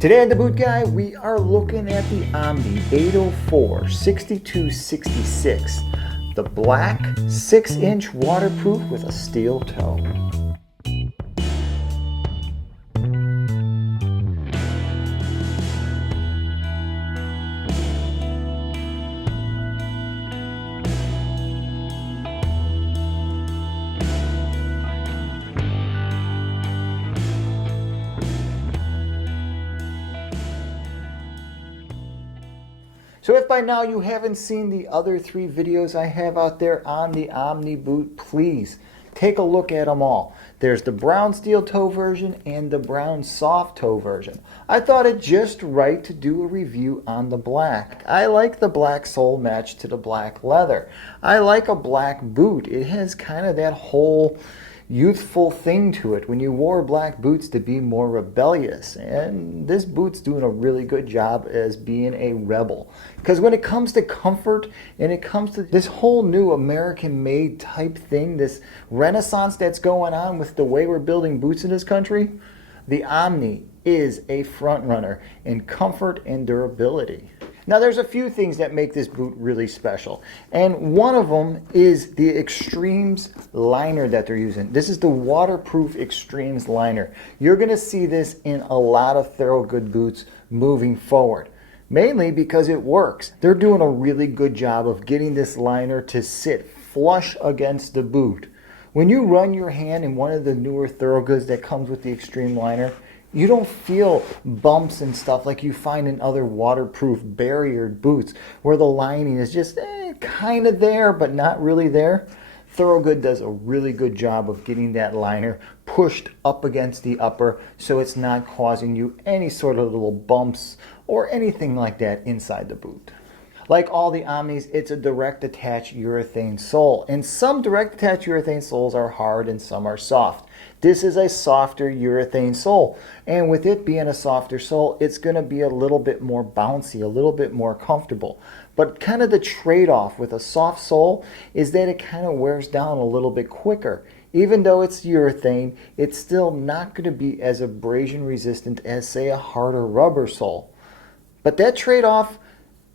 Today on The Boot Guy, we are looking at the Omni 804 6266, the black 6-inch waterproof with a steel toe. So if by now you haven't seen the other 3 videos I have out there on the Omni boot, please take a look at them all. There's the brown steel toe version and the brown soft toe version. I thought it just right to do a review on the black. I like the black sole matched to the black leather. I like a black boot. It has kind of that whole youthful thing to it when you wore black boots to be more rebellious, and this boot's doing a really good job as being a rebel, because when it comes to comfort and it comes to this whole new American made type thing, this renaissance that's going on with the way we're building boots in this country, the Omni is a front runner in comfort and durability. Now there's a few things that make this boot really special, and one of them is the Extremes liner that they're using. This is the waterproof Extremes liner. You're going to see this in a lot of Thorogood boots moving forward, mainly because it works. They're doing a really good job of getting this liner to sit flush against the boot. When you run your hand in one of the newer Thorogoods that comes with the Extreme liner, you don't feel bumps and stuff like you find in other waterproof barriered boots where the lining is just kind of there but not really there. Thorogood does a really good job of getting that liner pushed up against the upper so it's not causing you any sort of little bumps or anything like that inside the boot. Like all the Omnis, it's a direct attach urethane sole, and some direct attach urethane soles are hard and some are soft. This is a softer urethane sole, and with it being a softer sole, it's going to be a little bit more bouncy, a little bit more comfortable. But kind of the trade-off with a soft sole is that it kind of wears down a little bit quicker. Even though it's urethane, it's still not going to be as abrasion resistant as, say, a harder rubber sole. But that trade-off,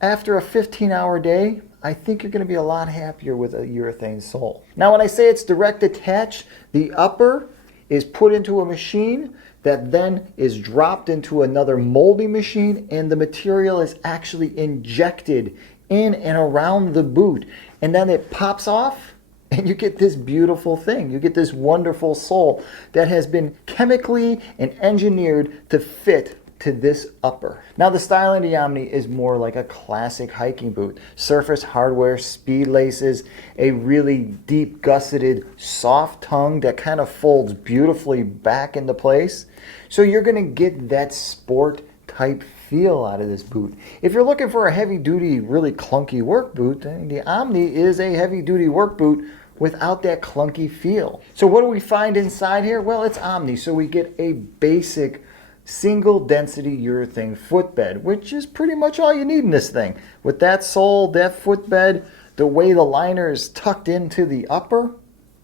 after a 15-hour day, I think you're going to be a lot happier with a urethane sole. Now, when I say it's direct attach, the upper is put into a machine that then is dropped into another molding machine, and the material is actually injected in and around the boot. And then it pops off, and you get this beautiful thing. You get this wonderful sole that has been chemically and engineered to fit to this upper. Now the style in the Omni is more like a classic hiking boot. Surface hardware, speed laces, a really deep gusseted soft tongue that kind of folds beautifully back into place. So you're going to get that sport type feel out of this boot. If you're looking for a heavy duty, really clunky work boot, then the Omni is a heavy duty work boot without that clunky feel. So what do we find inside here? Well, it's Omni, so we get a basic single density urethane footbed, which is pretty much all you need in this thing. With that sole, that footbed, the way the liner is tucked into the upper,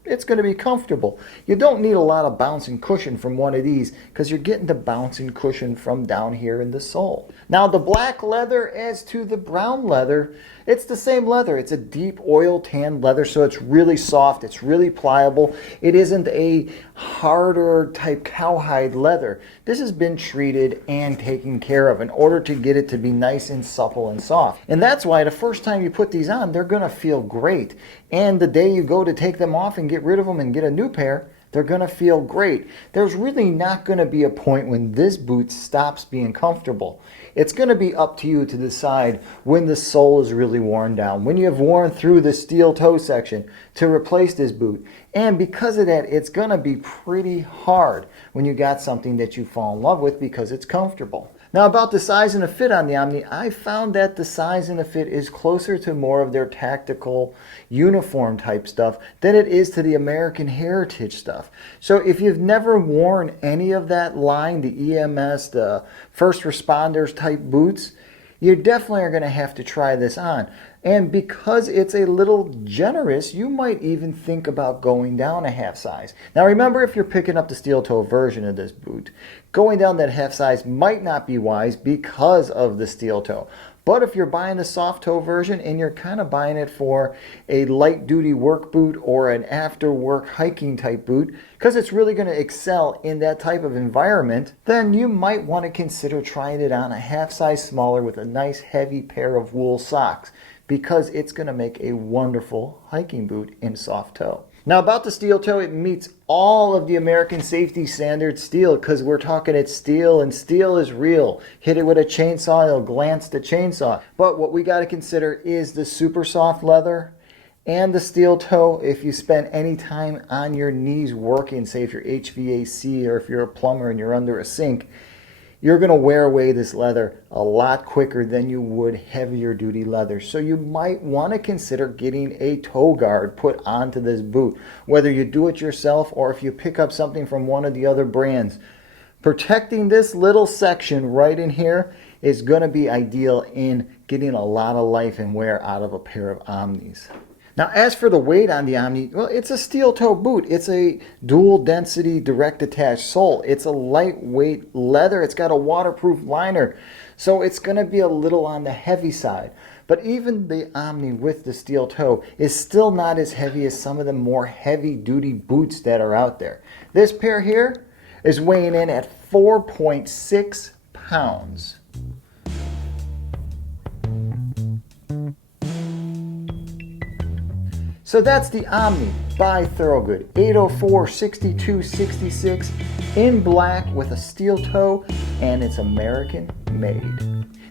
it's going to be comfortable. You don't need a lot of bouncing cushion from one of these because you're getting the bouncing cushion from down here in the sole. Now the black leather as to the brown leather, it's the same leather. It's a deep oil tan leather, so it's really soft. It's really pliable. It isn't a harder type cowhide leather. This has been treated and taken care of in order to get it to be nice and supple and soft. And that's why the first time you put these on, they're going to feel great. And the day you go to take them off and get rid of them and get a new pair, they're going to feel great. There's really not going to be a point when this boot stops being comfortable. It's going to be up to you to decide when the sole is really worn down, when you have worn through the steel toe section to replace this boot. And because of that, it's going to be pretty hard when you got something that you fall in love with because it's comfortable. Now about the size and the fit on the Omni, I found that the size and the fit is closer to more of their tactical uniform type stuff than it is to the American Heritage stuff. So if you've never worn any of that line, the EMS, the first responders type boots, you definitely are going to have to try this on. And because it's a little generous, you might even think about going down a half size. Now remember, if you're picking up the steel toe version of this boot, going down that half size might not be wise because of the steel toe. But if you're buying the soft toe version and you're kind of buying it for a light duty work boot or an after work hiking type boot, because it's really going to excel in that type of environment, then you might want to consider trying it on a half size smaller with a nice heavy pair of wool socks, because it's going to make a wonderful hiking boot in soft toe. Now about the steel toe, it meets all of the American safety standard steel, because we're talking it's steel and steel is real. Hit it with a chainsaw, it'll glance the chainsaw. But what we got to consider is the super soft leather and the steel toe. If you spend any time on your knees working, say if you're HVAC or if you're a plumber and you're under a sink, you're going to wear away this leather a lot quicker than you would heavier duty leather. So you might want to consider getting a toe guard put onto this boot, whether you do it yourself or if you pick up something from one of the other brands. Protecting this little section right in here is going to be ideal in getting a lot of life and wear out of a pair of Omnis. Now, as for the weight on the Omni, well, it's a steel toe boot. It's a dual density direct attached sole. It's a lightweight leather. It's got a waterproof liner. So it's going to be a little on the heavy side. But even the Omni with the steel toe is still not as heavy as some of the more heavy duty boots that are out there. This pair here is weighing in at 4.6 pounds. So that's the Omni by Thorogood, 804-6266 in black with a steel toe, and it's American made.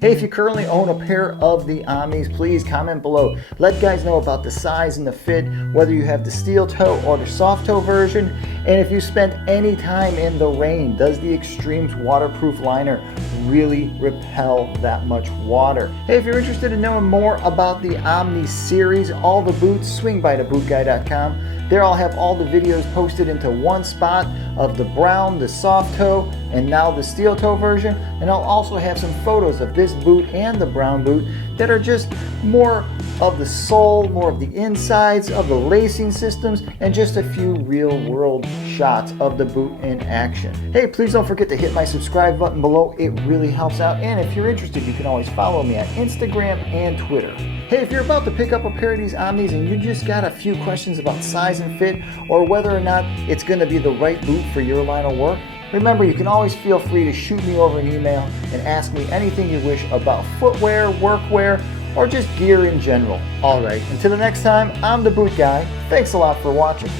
Hey, if you currently own a pair of the Omnis, please comment below. Let guys know about the size and the fit, whether you have the steel toe or the soft toe version. And if you spend any time in the rain, does the Extremes waterproof liner really repel that much water? Hey, if you're interested in knowing more about the Omni series, all the boots, swing by thebootguy.com. There I'll have all the videos posted into one spot of the brown, the soft toe, and now the steel toe version. And I'll also have some photos of this boot and the brown boot that are just more of the sole, more of the insides of the lacing systems, and just a few real world shots of the boot in action. Hey, please don't forget to hit my subscribe button below. It really helps out. And if you're interested, you can always follow me on Instagram and Twitter. Hey, if you're about to pick up a pair of these Omnis and you just got a few questions about size and fit, or whether or not it's going to be the right boot for your line of work, remember, you can always feel free to shoot me over an email and ask me anything you wish about footwear, workwear, or just gear in general. Alright, until the next time, I'm the Boot Guy. Thanks a lot for watching.